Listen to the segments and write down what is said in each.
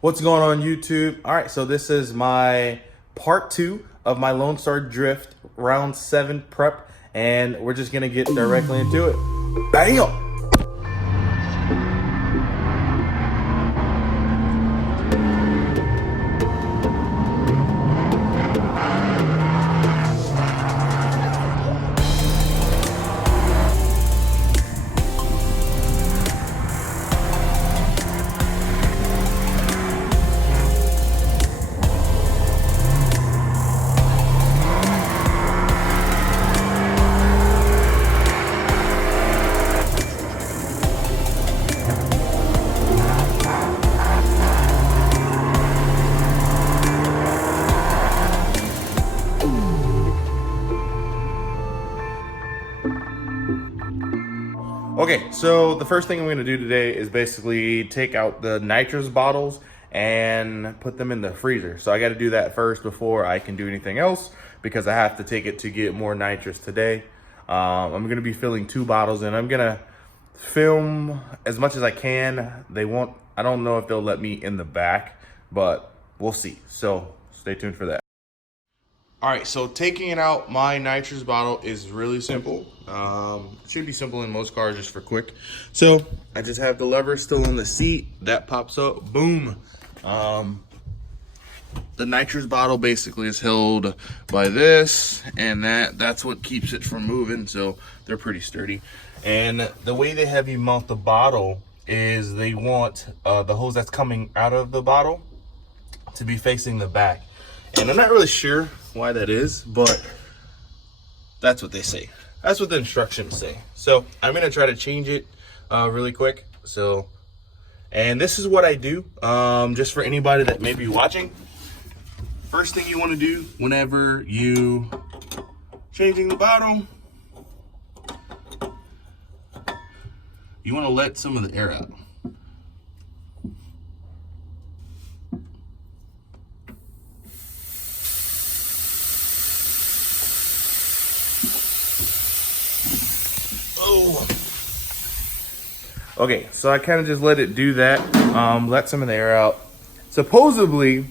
What's going on YouTube? All right, so this is my part 2 of my Lone Star Drift round 7 prep, and we're just gonna get directly into it. Bam! Okay, so the first thing I'm gonna do today is basically take out the nitrous bottles and put them in the freezer. So I gotta do that first before I can do anything else because I have to take it to get more nitrous today. I'm gonna be filling 2 bottles and I'm gonna film as much as I can. I don't know if they'll let me in the back, but we'll see. So stay tuned for that. All right, so taking it out my nitrous bottle is really simple. It should be simple in most cars just for quick. So I just have the lever still on the seat. That pops up, boom. The nitrous bottle basically is held by this, and that's what keeps it from moving, so they're pretty sturdy. And the way they have you mount the bottle is they want the hose that's coming out of the bottle to be facing the back. And I'm not really sure why that is, but that's what they say. That's what the instructions say. So I'm gonna try to change it really quick. And this is what I do, just for anybody that may be watching. First thing you wanna do whenever you changing the bottle, you wanna let some of the air out. Oh. Okay, so I kind of just let it do that, let some of the air out. Supposedly,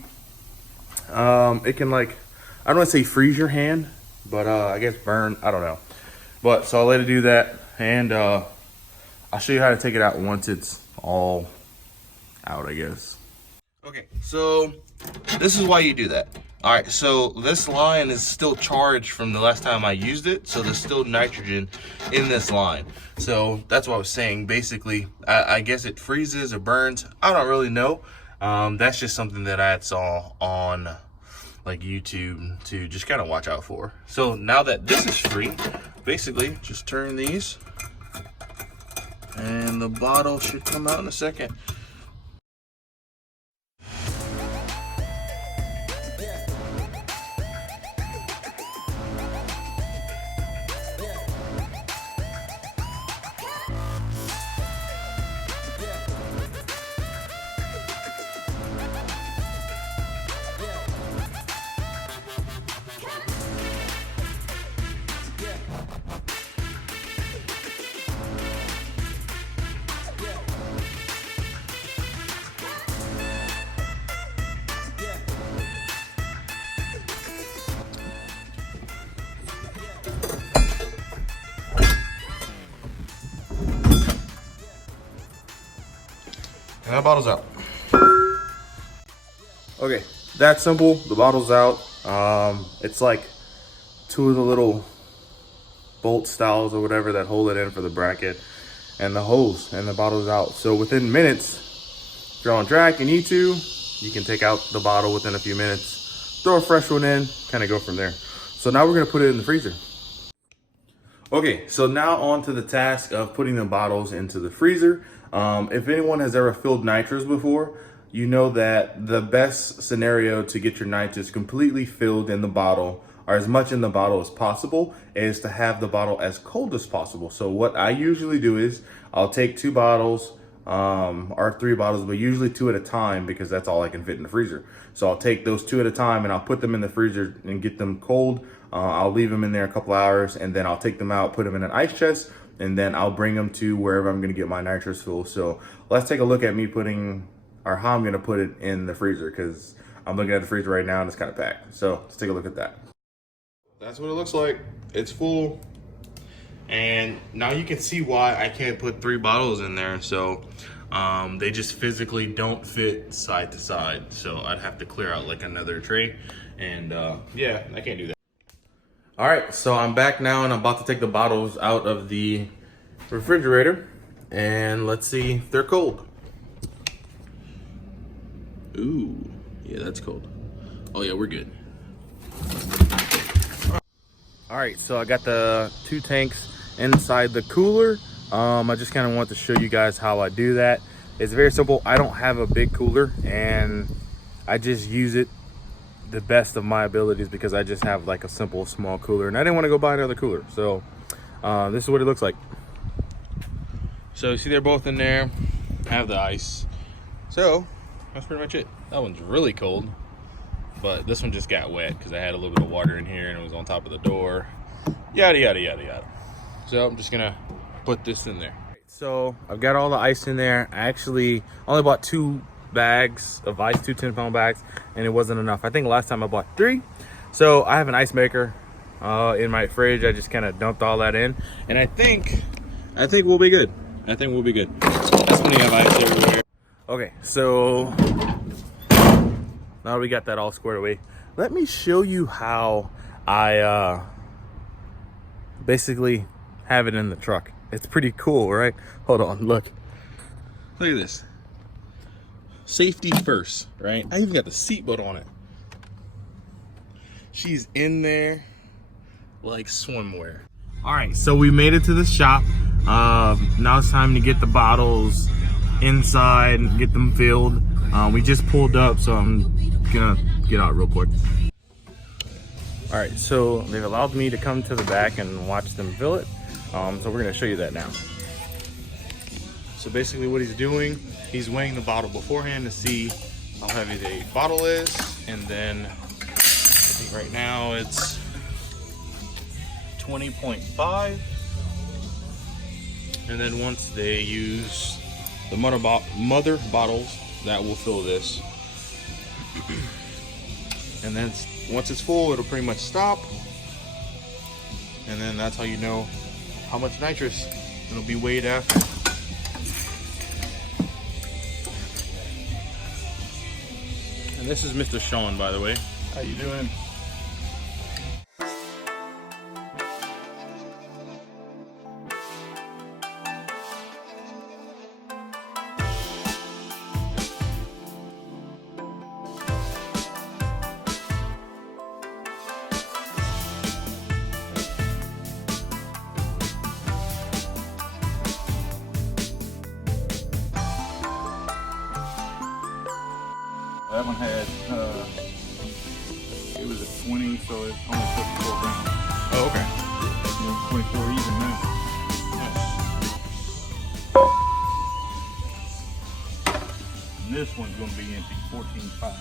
it can, like, I don't want to say freeze your hand, but I guess burn, I don't know. But so I'll let it do that, and I'll show you how to take it out once it's all out, I guess. Okay, so this is why you do that. All right, so this line is still charged from the last time I used it, so there's still nitrogen in this line. So that's what I was saying. Basically, I guess it freezes or burns. I don't really know. That's just something that I saw on like YouTube to just kind of watch out for. So now that this is free, basically just turn these and the bottle should come out in a second. And that bottle's out. Okay, that's simple. The bottle's out. It's like 2 of the little bolt styles or whatever that hold it in for the bracket, and the hose, and the bottle's out. So within minutes, if you're on track and need to, you can take out the bottle within a few minutes, throw a fresh one in, kind of go from there. So now we're gonna put it in the freezer. Okay, so now on to the task of putting the bottles into the freezer. If anyone has ever filled nitrous before, you know that the best scenario to get your nitrous completely filled in the bottle, or as much in the bottle as possible, is to have the bottle as cold as possible. So what I usually do is I'll take 2 bottles, or 3 bottles, but usually 2 at a time because that's all I can fit in the freezer. So I'll take those 2 at a time and I'll put them in the freezer and get them cold. I'll leave them in there a couple hours, and then I'll take them out, put them in an ice chest, and then I'll bring them to wherever I'm gonna get my nitrous full. So let's take a look at me putting or how I'm gonna put it in the freezer, because I'm looking at the freezer right now and it's kind of packed. So let's take a look at that. That's what it looks like. It's full. And now you can see why I can't put 3 bottles in there. So they just physically don't fit side to side. So I'd have to clear out like another tray. And yeah, I can't do that. All right, so I'm back now and I'm about to take the bottles out of the refrigerator. And let's see if they're cold. Ooh, yeah, that's cold. Oh yeah, we're good. All right, so I got the 2 tanks inside the cooler. I just kind of want to show you guys how I do that. It's very simple. I don't have a big cooler and I just use it the best of my abilities because I just have like a simple small cooler and I didn't want to go buy another cooler. So this is what it looks like. So you see they're both in there. I have the ice. So that's pretty much it. That one's really cold, but this one just got wet because I had a little bit of water in here and it was on top of the door. Yada, yada, yada, yada. So I'm just gonna put this in there. So I've got all the ice in there. I actually only bought 2 bags of ice, 2 10-pound bags, and it wasn't enough. I think last time I bought 3. So I have an ice maker in my fridge. I just kind of dumped all that in, and I think we'll be good. I think we'll be good. That's when you have ice everywhere. Okay, so now that we got that all squared away, let me show you how I basically have it in the truck. It's pretty cool, right? Hold on, look at this. Safety first, right? I even got the seatbelt on it. She's in there like swimwear. All right, so we made it to the shop. Now it's time to get the bottles inside and get them filled. We just pulled up, so I'm gonna get out real quick. All right, so they've allowed me to come to the back and watch them fill it. So we're gonna show you that now. So basically what he's doing, he's weighing the bottle beforehand to see how heavy the bottle is. And then I think right now it's 20.5. And then once they use the mother bottles, that will fill this. And then once it's full, it'll pretty much stop. And then that's how you know how much nitrous it'll be weighed after. And this is Mr. Sean, by the way. How you doing? That one had, it was a 20, so it only took 4 pounds. Oh, okay. You know, 24 even now. Nice. And this one's going to be empty, 14.5.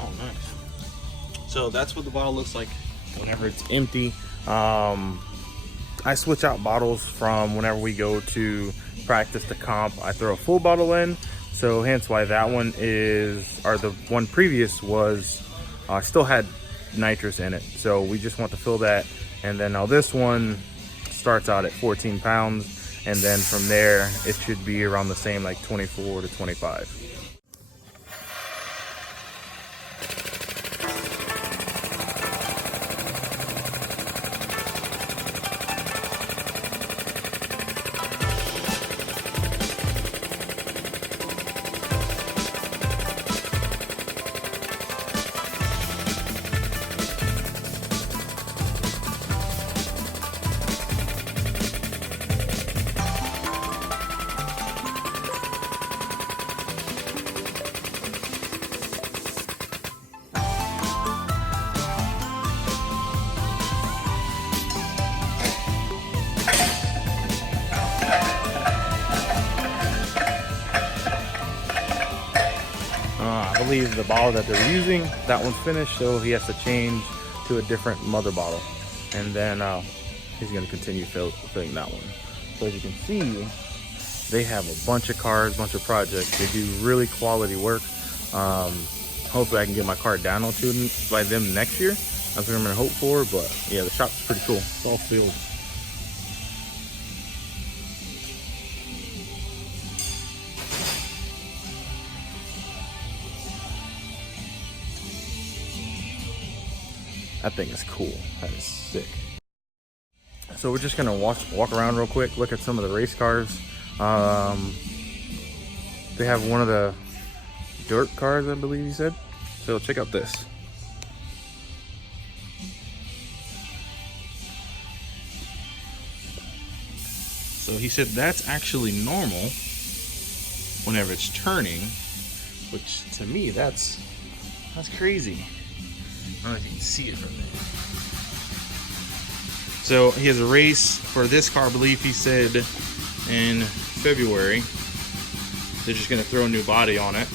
Oh, nice. So that's what the bottle looks like whenever it's empty. I switch out bottles from whenever we go to practice to comp. I throw a full bottle in. So hence why that one is, or the one previous was, still had nitrous in it. So we just want to fill that. And then now this one starts out at 14 pounds. And then from there, it should be around the same, like 24 to 25. I believe the bottle that they're using, that one's finished, so he has to change to a different mother bottle. And then he's gonna continue filling that one. So as you can see, They have a bunch of cars, bunch of projects. They do really quality work. Hopefully I can get my car down to them by them next year. That's what I'm gonna hope for, but yeah, the shop's pretty cool. It's all sealed. That thing is cool. That is sick. So we're just gonna walk around real quick, look at some of the race cars. They have one of the dirt cars, I believe he said. So check out this. So he said that's actually normal whenever it's turning, which to me that's crazy. I don't know if you can see it from there. So he has a race for this car, I believe he said in February. They're just gonna throw a new body on it.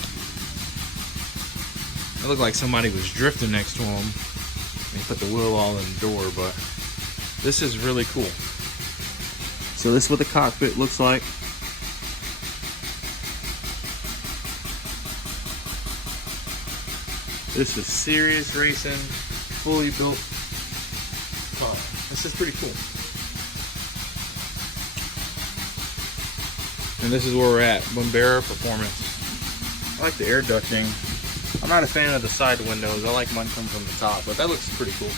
It looked like somebody was drifting next to him. They put the wheel all in the door, but this is really cool. So this is what the cockpit looks like. This is serious racing, fully built car. This is pretty cool. And this is where we're at, Bumbera Performance. I like the air ducting. I'm not a fan of the side windows. I like mine coming from the top, but that looks pretty cool.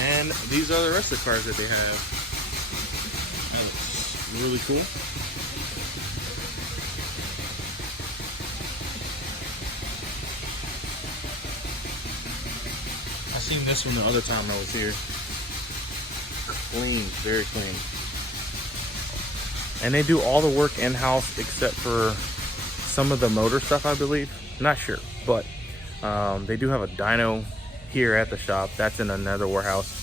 And these are the rest of the cars that they have. That looks really cool. I seen this one the other time I was here. Clean, very clean. And they do all the work in-house except for some of the motor stuff, I believe. Not sure, but they do have a dyno here at the shop. That's in another warehouse.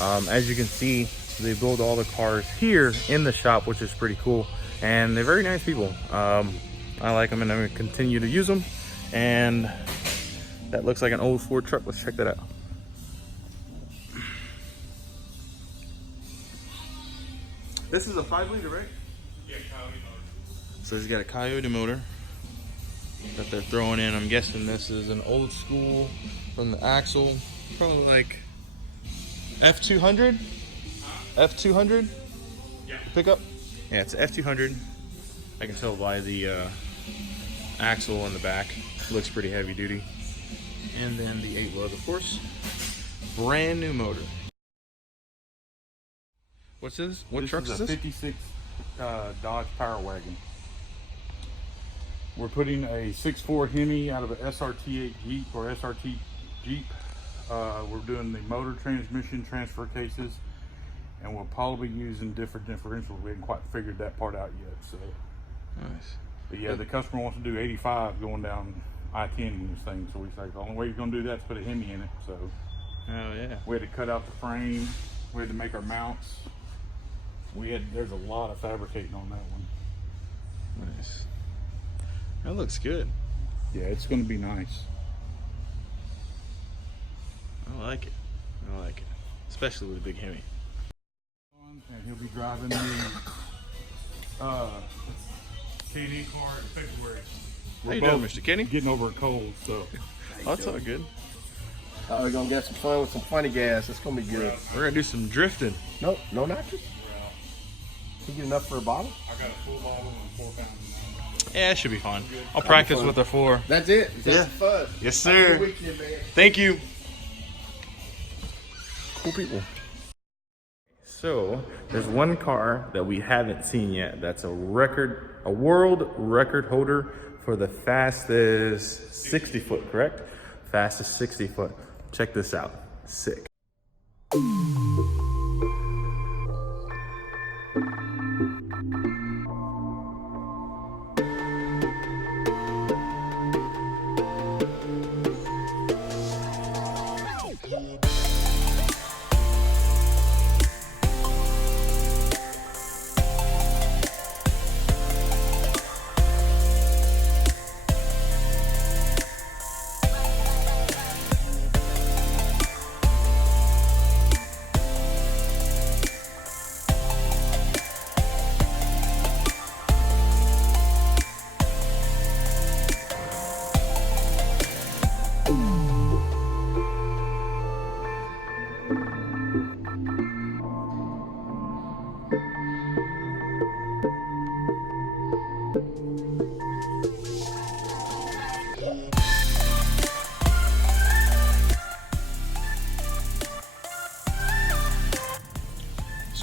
As you can see, they build all the cars here in the shop, which is pretty cool. And they're very nice people. I like them and I'm gonna continue to use them. And that looks like an old Ford truck. Let's check that out. This is a 5-liter, right? Yeah, Coyote motor. So he's got a Coyote motor that they're throwing in. I'm guessing this is an old school from the axle. Probably like F200? F200? Yeah. Pickup? Yeah, it's F200. I can tell by the axle in the back. Looks pretty heavy duty. And then the 8-lug, of course. Brand new motor. What's this? What truck is this? 56 Dodge Power Wagon. We're putting a 6.4 Hemi out of an SRT8 Jeep or SRT Jeep. We're doing the motor, transmission, transfer cases, and we're probably using different differentials. We haven't quite figured that part out yet. So Nice. But yeah, the customer wants to do 85 going down I-10 in this thing. So we say the only way you're going to do that is put a Hemi in it. So yeah. we had to cut out the frame. We had to make our mounts. There's a lot of fabricating on that one. Nice. That looks good. Yeah, it's going to be nice. I like it. I like it. Especially with a big Hemi. And he'll be driving the KD car in February. How you doing, Mr. Kenny? Getting over a cold, so. Oh, that's all good. We're gonna get some fun with some funny gas. It's gonna be good. We're gonna do some drifting. Nope, no nitrous. You get enough for a bottle? I got a full bottle and 4 pounds. Yeah, it should be fun. I'll practice with the 4. That's it. That's Yeah. fun. Yes, Have a sir. good weekend, man. Thank you. Cool people. So there's one car that we haven't seen yet. That's a world record holder for the fastest 60 foot, correct? Fastest 60 foot. Check this out. Sick.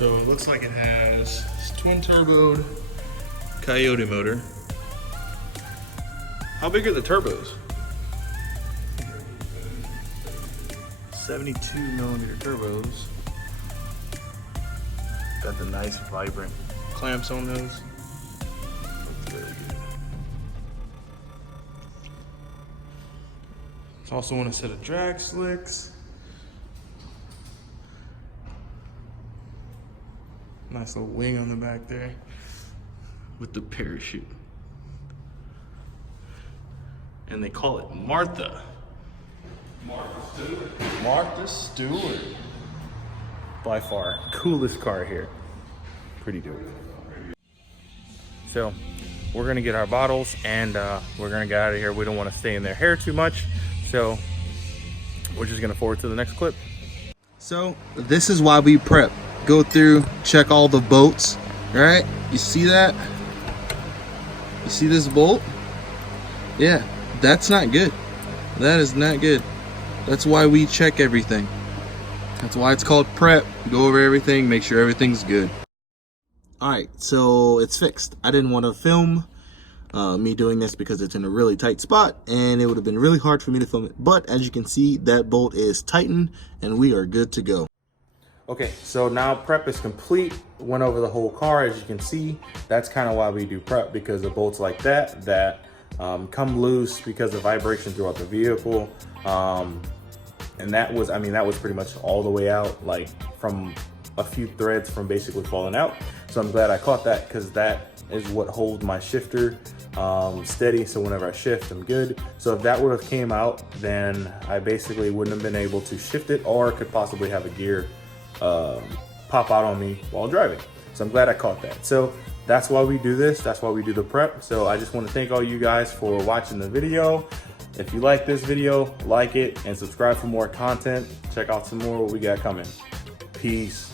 So it looks like it has this twin turboed Coyote motor. How big are the turbos? 72 millimeter turbos. Got the nice vibrant clamps on those. Looks very good. Also want a set of drag slicks. Nice little wing on the back there with the parachute. And they call it Martha. Martha Stewart. By far, coolest car here. Pretty dope. So, we're gonna get our bottles and we're gonna get out of here. We don't wanna stay in their hair too much. So, we're just gonna forward to the next clip. So, this is why we prep. Go through, check all the bolts, all right? You see that? You see this bolt? Yeah, that's not good. That is not good. That's why we check everything. That's why it's called prep. Go over everything, make sure everything's good. All right, so it's fixed. I didn't want to film me doing this because it's in a really tight spot and it would have been really hard for me to film it. But as you can see, that bolt is tightened and we are good to go. Okay, so now prep is complete. Went over the whole car, as you can see. That's kind of why we do prep, because the bolts like that come loose because of vibration throughout the vehicle. And that was, I mean, that was pretty much all the way out, like from a few threads from basically falling out. So I'm glad I caught that, because that is what holds my shifter steady. So whenever I shift, I'm good. So if that would have came out, then I basically wouldn't have been able to shift it, or could possibly have a gear pop out on me while driving. So I'm glad I caught that. So that's why we do this. That's why we do the prep. So I just want to thank all you guys for watching the video. If you like this video, like it and subscribe for more content. Check out some more what we got coming. Peace.